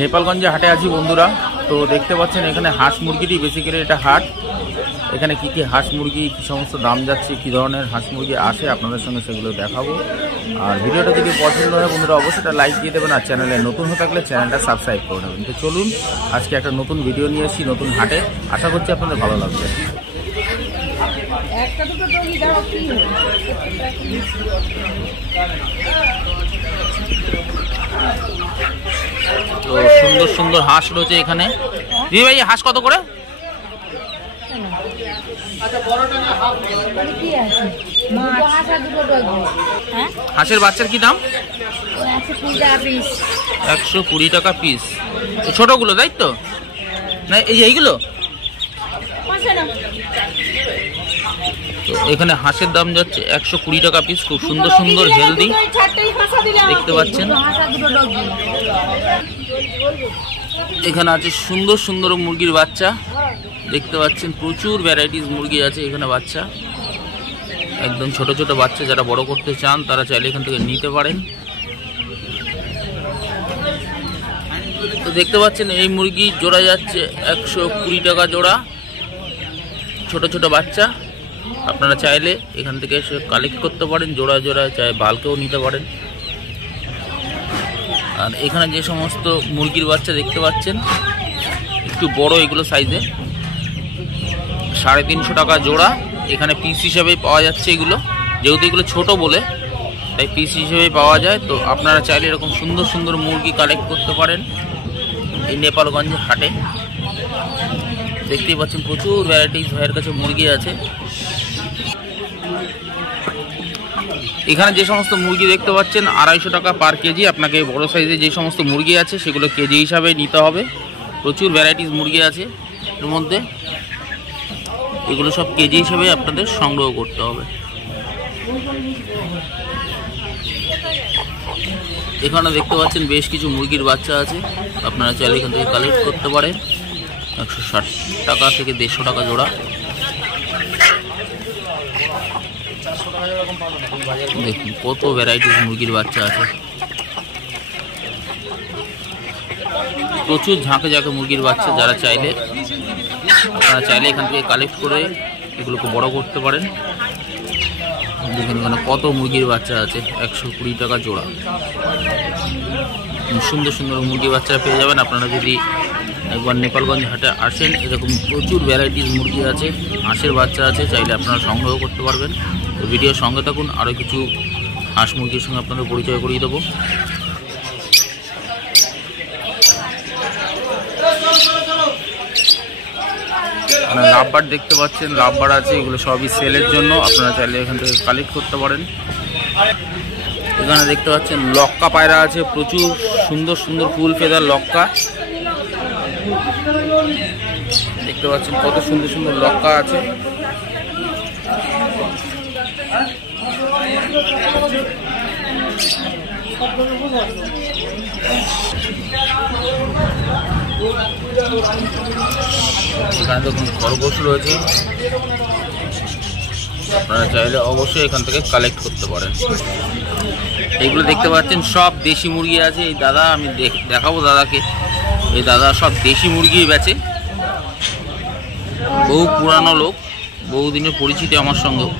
নেপালগঞ্জে হাটে আছি বন্ধুরা। তো দেখতে পাচ্ছেন এখানে হাঁস মুরগিটি বেসিক্যালি এটা হাট। এখানে কি কি হাঁস মুরগি কি সমস্ত দাম যাচ্ছে, কি ধরনের হাঁস মুরগি আসে আপনাদের সঙ্গে সেগুলো দেখাবো। আর ভিডিওটা যদি পছন্দ হয় বন্ধুরা অবশ্যই একটা লাইক দিয়ে দেবেন, আর চ্যানেলে নতুন হয়ে থাকলে চ্যানেলটা সাবস্ক্রাইব করে নেবেন। তো চলুন আজকে একটা নতুন ভিডিও নিয়ে এসেছি নতুন হাটে, আশা করছি আপনাদের ভালো লাগবে। তো সুন্দর সুন্দর হাঁস রয়েছে এখানে। দিদি ভাই হাঁস কত করে? হাঁসের বাচ্চার কি দাম? 120 টাকা পিস। ছোটগুলো তাই তো না? এইগুলো তো এখানে হাঁসের দাম যাচ্ছে 120 টাকা পিস। খুব সুন্দর সুন্দর হেলদি দেখতে পাচ্ছেন। এখানে আছে সুন্দর সুন্দর মুরগির বাচ্চা দেখতে পাচ্ছেন। প্রচুর ভ্যারাইটিস মুরগি আছে এখানে বাচ্চা, একদম ছোট ছোট বাচ্চা। যারা বড় করতে চান তারা চাইলে এখান থেকে নিতে পারেন। তো দেখতে পাচ্ছেন এই মুরগি জোড়া যাচ্ছে 120 টাকা জোড়া, ছোট ছোট বাচ্চা। আপনারা চাইলে এখান থেকে এসে কালেক্ট করতে পারেন জোড়া জোড়া, চাই বাল্কেও নিতে পারেন। আর এখানে যে সমস্ত মুরগির বাচ্চা দেখতে পাচ্ছেন একটু বড়, এগুলো সাইজে 350 টাকা জোড়া। এখানে পিস হিসাবেই পাওয়া যাচ্ছে এগুলো, যেহেতু এগুলো ছোট বলে তাই পিস হিসেবেই পাওয়া যায়। তো আপনারা চাইলে এরকম সুন্দর সুন্দর মুরগি কালেক্ট করতে পারেন এই নেপালগঞ্জের হাটে। দেখতেই পাচ্ছেন প্রচুর ভ্যারাইটিস ভাইয়ের কাছে মুরগি আছে। এখানে যে সমস্ত মুরগি দেখতে পাচ্ছেন 250 টাকা পার কেজি। আপনাকে বড় সাইজে যে সমস্ত মুরগি আছে সেগুলো কেজি হিসাবে নিতে হবে। প্রচুর ভ্যারাইটিস মুরগি আছে এর মধ্যে, এগুলো সব কেজি হিসাবে আপনাদের সংগ্রহ করতে হবে। এখানে দেখতে পাচ্ছেন বেশ কিছু মুরগির বাচ্চা আছে, আপনারা চাইলে এখান থেকে কালেক্ট করতে পারেন। 160 টাকা থেকে 150 টাকা জোড়া। দেখুন কত ভ্যারাইটিস মুরগির বাচ্চা আছে, প্রচুর ঝাঁকে ঝাঁকে মুরগির বাচ্চা। যারা চাইলে আপনারা চাইলে এখান থেকে কালেক্ট করে এগুলোকে বড় করতে পারেন। দেখুন এখানে কত মুরগির বাচ্চা আছে, 120 টাকা জোড়া। সুন্দর সুন্দর মুরগির বাচ্চা পেয়ে যাবেন আপনারা যদি একবার নেপালগঞ্জ হাটে আসেন। এরকম প্রচুর ভ্যারাইটিস মুরগি আছে, হাঁসের বাচ্চা আছে, চাইলে আপনারা সংগ্রহ করতে পারবেন। তো ভিডিওর সঙ্গে থাকুন, আরও কিছু হাঁস মুরগির সঙ্গে আপনাদের পরিচয় করিয়ে দেবো। লাভবার দেখতে পাচ্ছেন, লাভবার আছে, এগুলো সবই সেলের জন্য। আপনারা চাইলে এখান থেকে কালেক্ট করতে পারেন। এখানে দেখতে পাচ্ছেন লক্কা পায়রা আছে, প্রচুর সুন্দর সুন্দর ফুল ফেদার লক্কা দেখতে পাচ্ছেন। কত সুন্দর সুন্দর লক্কা আছে। এখানে দেখুন খরগোশ রয়েছে, আপনারা চাইলে অবশ্যই এখান থেকে কালেক্ট করতে পারেন। এইগুলো দেখতে পাচ্ছেন সব দেশি মুরগি আছে। এই দাদা, আমি দেখাবো দাদাকে, এই দাদা সব দেশি মুরগি বেচে। বহু পুরানো লোক, বহুদিনের পরিচিতি আমার সঙ্গেও।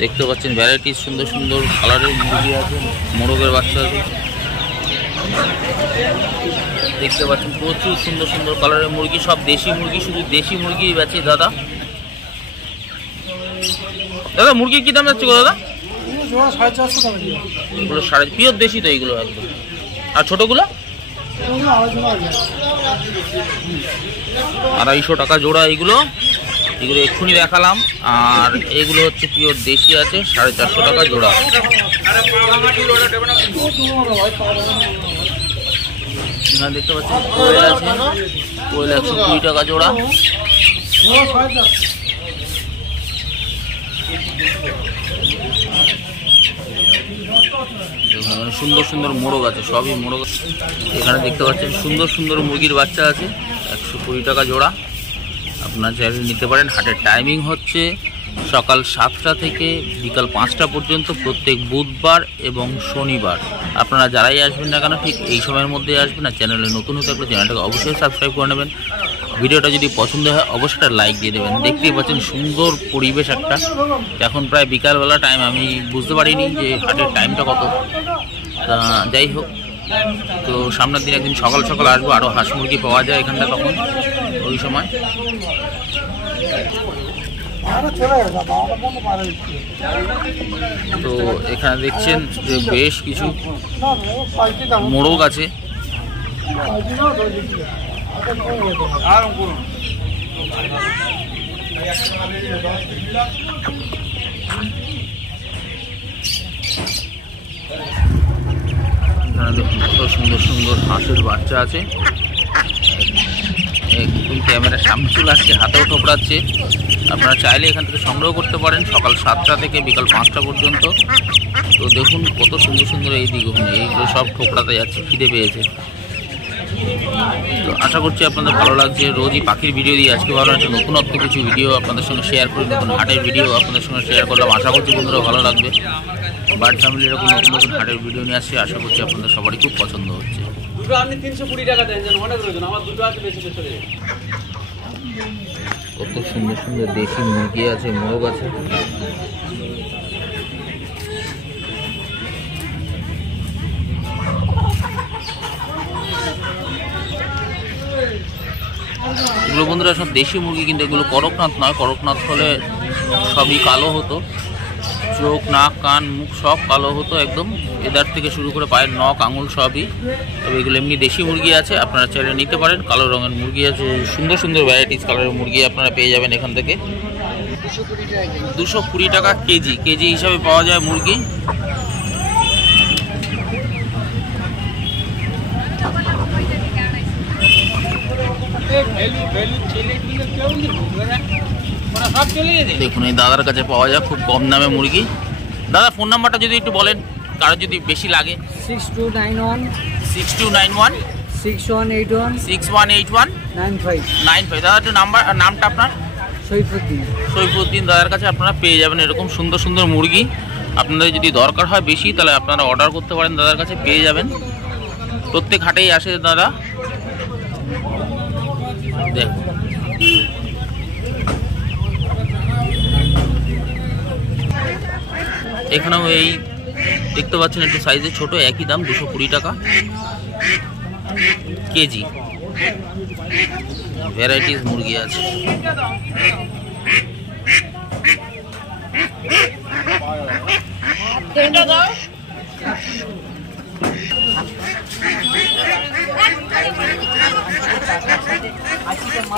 দেখতে পাচ্ছেন ভ্যারাইটিস সুন্দর সুন্দর কালারের মুরগি আছে, মোরগের বাচ্চা আছে। দেখতে পাচ্ছেন প্রচুর সুন্দর সুন্দর কালারের মুরগি, সব দেশি মুরগি, শুধু দেশি মুরগি বেচে দাদা। দাদা মুরগির কি দাম যাচ্ছে গো দাদা? এগুলো 4.5 পিওর দেশি তো এইগুলো একদম। আর ছোটগুলো 250 টাকা জোড়া। এইগুলো এক্ষুনি দেখালাম। আর এগুলো হচ্ছে পিওর দেশি আছে, 450 টাকা জোড়া। এখানে দেখতে পাচ্ছেন কোয়েল আছে, কোয়েল 120 টাকা জোড়া। সুন্দর সুন্দর মোরগ আছে, সবই মোরগ। এখানে দেখতে পাচ্ছেন সুন্দর সুন্দর মুরগির বাচ্চা আছে, 120 টাকা জোড়া। আপনারা চাইলে নিতে পারেন। হাটের টাইমিং হচ্ছে সকাল 7টা থেকে বিকাল 5টা পর্যন্ত প্রত্যেক বুধবার এবং শনিবার। আপনারা যারাই আসবেন না কেন ঠিক এই সময়ের মধ্যে আসবেন। আর চ্যানেলে নতুন হতে থাকলে চ্যানেলটাকে অবশ্যই সাবস্ক্রাইব করে নেবেন। ভিডিওটা যদি পছন্দ হয় অবশ্যই লাইক দিয়ে দেবেন। দেখতেই পাচ্ছেন সুন্দর পরিবেশ একটা। এখন প্রায় বিকালবেলা টাইম, আমি বুঝতে পারিনি যে হাটের টাইমটা কত। তা যাই হোক, তো সামনের দিন একদিন সকাল সকাল আসবো, আরও হাঁস মুরগি পাওয়া যায় এখানটা, তখন ওই সময়। তো এখানে দেখছেন যে বেশ কিছু মোরগ আছে। এখানে দেখুন কত সুন্দর সুন্দর হাঁসের বাচ্চা আছে। একদম ক্যামেরার সামনে চলে আসছে, হাতেও ঠোকরাচ্ছে। আপনারা চাইলে এখান থেকে সংগ্রহ করতে পারেন সকাল 7টা থেকে বিকাল 5টা পর্যন্ত। তো দেখুন কত সুন্দর সুন্দর এই দিকগুলো, এইগুলো সব ঠোকরাতে যাচ্ছে, খিদে পেয়েছে। তো আশা করছি আপনাদের ভালো লাগছে। রোজই পাখির ভিডিও দিয়ে আজকে ভালো একটা নতুনত্ব কিছু ভিডিও আপনাদের সঙ্গে শেয়ার করি, নতুন হাটের ভিডিও আপনাদের সঙ্গে শেয়ার করলাম। আশা করছি বন্ধুরা ভালো লাগবে। বার্ড ফ্যামিলি এরকম নতুন নতুন হাটের ভিডিও নিয়ে আসছে, আশা করছি আপনাদের সবারই খুব পছন্দ হচ্ছে। কত সুন্দর সুন্দর দেশি মুরগি আছে, মোরগ আছে। এগুলো বন্ধুরা সব দেশি মুরগি, কিন্তু এগুলো করকনাথ নয়। করকনাথ হলে সবই কালো হতো, চোখ নাক কান মুখ সব কালো হতো একদম, এদার থেকে শুরু করে পায়ের নখ আঙুল সবই। তবে এগুলো এমনি দেশি মুরগি আছে, আপনারা চাইলে নিতে পারেন। কালো রঙের মুরগি আছে, সুন্দর সুন্দর ভ্যারাইটিস কালারের মুরগি আপনারা পেয়ে যাবেন এখান থেকে। 220 টাকা কেজি, কেজি হিসাবে পাওয়া যায় মুরগি। দেখুন এই দাদার কাছে পাওয়া যায় খুব কম দামে মুরগি। দাদা ফোন নাম্বারটা যদি একটু বলেন, কারো যদি বেশি লাগে। 6291 6181 95। দাদা একটু নামটা আপনার? সৈফুদ্দিন। দাদার কাছে আপনারা পেয়ে যাবেন এরকম সুন্দর সুন্দর মুরগি। আপনাদের যদি দরকার হয় বেশি, তাহলে আপনারা অর্ডার করতে পারেন, দাদার কাছে পেয়ে যাবেন। প্রত্যেক হাটেই আসে দাদা। দেখুন এখানেও এই দেখতে পাচ্ছেন একটু সাইজে ছোট, একই দাম 220 টাকা কেজি। ভ্যারাইটিস মুরগি আছে।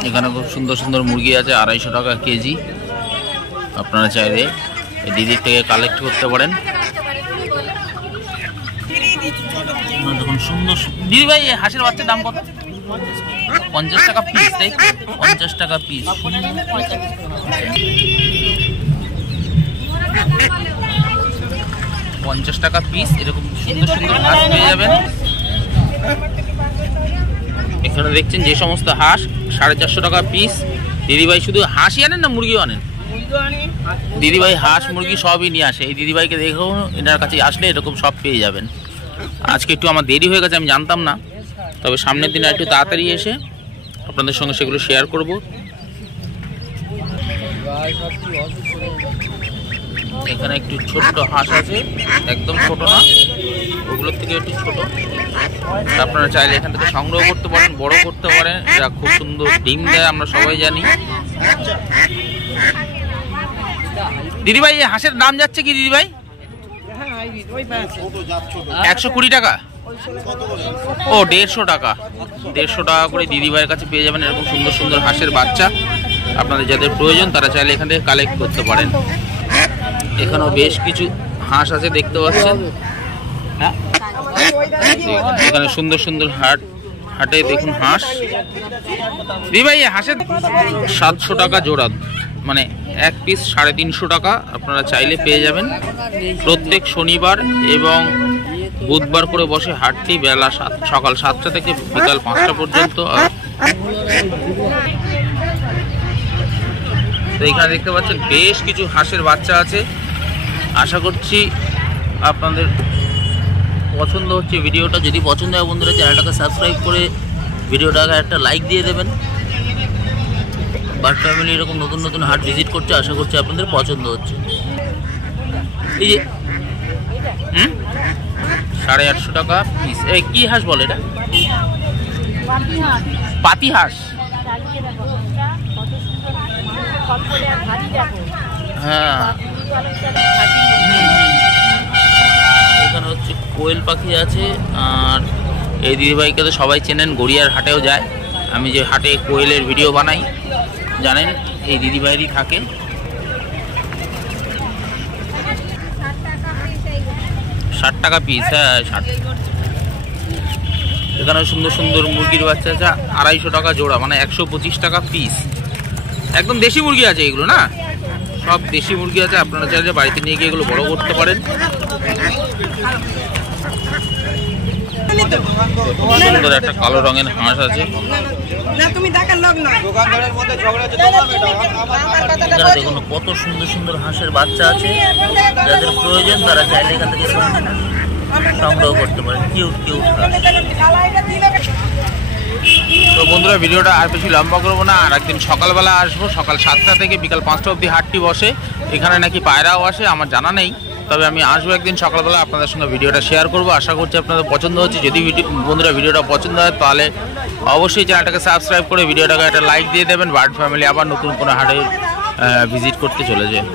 এখানে খুব সুন্দর সুন্দর মুরগি আছে, 250 টাকা কেজি। আপনারা চাইলে দিদির থেকে কালেক্ট করতে পারেন। দেখুন সুন্দর দিদি ভাই, হাঁসের বাচ্চার দাম কত? 50 টাকা পিস, তাই 50 টাকা পিস। 50 টাকা পিস এরকম সুন্দর সুন্দর হাঁস পেয়ে যাবেন। এখানে দেখছেন যে সমস্ত হাঁস 450 টাকা পিস। দিদিভাই শুধু হাঁসই আনেন না মুরগিও আনেন? দিদিভাই হাঁস মুরগি সবই নিয়ে আসে। এই দিদিভাইকে দেখো, এনার কাছে আসলে এরকম সব পেয়ে যাবেন। আজকে একটু আমার দেরি হয়ে গেছে, আমি জানতাম না। তবে সামনের দিনে একটু তাড়াতাড়ি এসে আপনাদের সঙ্গে সেগুলো শেয়ার করব। এখানে একটু ছোট্ট হাঁস আছে, একদম ছোট না, ওগুলোর থেকে একটু ছোট। আপনারা চাইলে এখান থেকে সংগ্রহ করতে পারেন, বড় করতে পারেন। এরা খুব সুন্দর ডিম দেয়, আমরা সবাই জানি। দিদিভাই এই হাঁসের দাম যাচ্ছে কি দিদিভাই? 120 টাকা। ও 150 টাকা। 150 টাকা করে দিদিভাইয়ের কাছে পেয়ে যাবেন এরকম সুন্দর সুন্দর হাঁসের বাচ্চা। আপনাদের যাদের প্রয়োজন তারা চাইলে এখান থেকে কালেক্ট করতে পারেন। এখানেও বেশ কিছু হাঁস আছে দেখতে পাচ্ছেন। এখানে সুন্দর সুন্দর হাটে দেখুন হাঁস। দিদিভাই হাঁসের 700 টাকা জোড়া, মানে এক পিস 350 টাকা। আপনারা চাইলে পেয়ে যাবেন। প্রত্যেক শনিবার এবং বুধবার করে বসে হাটটি, বেলা সকাল 7টা থেকে বিকাল 5টা পর্যন্ত। তো এখানে দেখতে পাচ্ছেন বেশ কিছু হাঁসের বাচ্চা আছে। আশা করছি আপনাদের পছন্দ হচ্ছে ভিডিওটা। যদি পছন্দ হয় বন্ধুরা চ্যানেলটাকে সাবস্ক্রাইব করে ভিডিওটাকে একটা লাইক দিয়ে দেবেন। বার্ড ফ্যামিলি এরকম নতুন নতুন হাট ভিজিট করছে, আশা করছি আপনাদের পছন্দ হচ্ছে। এই যে 850 টাকা পিস। কি হাঁস বলে এটা? পাতি হাঁস। হ্যাঁ, এখানে হচ্ছে কোয়েল পাখি আছে। আর এই দিদিভাইকে তো সবাই চেনেন, গড়িয়ার হাটেও যায়। আমি যে হাটে কোয়েলের ভিডিও বানাই জানেন, এই দিদিভাইরই থাকে। ষাট টাকা পিস। হ্যাঁ 60। এখানে সুন্দর সুন্দর মুরগির বাচ্চা আছে 250 টাকা জোড়া, মানে 125 টাকা পিস। একদম দেশি মুরগি আছে এগুলো, না সব দেশি মুরগি আছে। আপনারা চাইলে বাড়িতে নিয়ে গিয়ে এগুলো বড় করতে পারেন। সুন্দর একটা কালো রঙের হাঁস আছে। দেখুন কত সুন্দর সুন্দর হাঁসের বাচ্চা আছে। যাদের প্রয়োজন তারা চাইলে এখান থেকে সংগ্রহ করতে পারেন। কিউট কিউট হাঁস। তো বন্ধুরা ভিডিওটা আর বেশি লম্বা করবো না। আর একদিন সকালবেলা আসবো, সকাল 7টা থেকে বিকাল 5টা অবধি হাটটি বসে। এখানে নাকি পায়রাও আসে, আমার জানা নেই, তবে আমি আসবো একদিন সকালবেলা, আপনাদের সঙ্গে ভিডিওটা শেয়ার করবো। আশা করছি আপনাদের পছন্দ হচ্ছে। যদি বন্ধুরা ভিডিওটা পছন্দ হয় তাহলে অবশ্যই চ্যানেলটাকে সাবস্ক্রাইব করে ভিডিওটাকে একটা লাইক দিয়ে দেবেন। বার্ড ফ্যামিলি আবার নতুন কোনো হাটে ভিজিট করতে চলে যায়।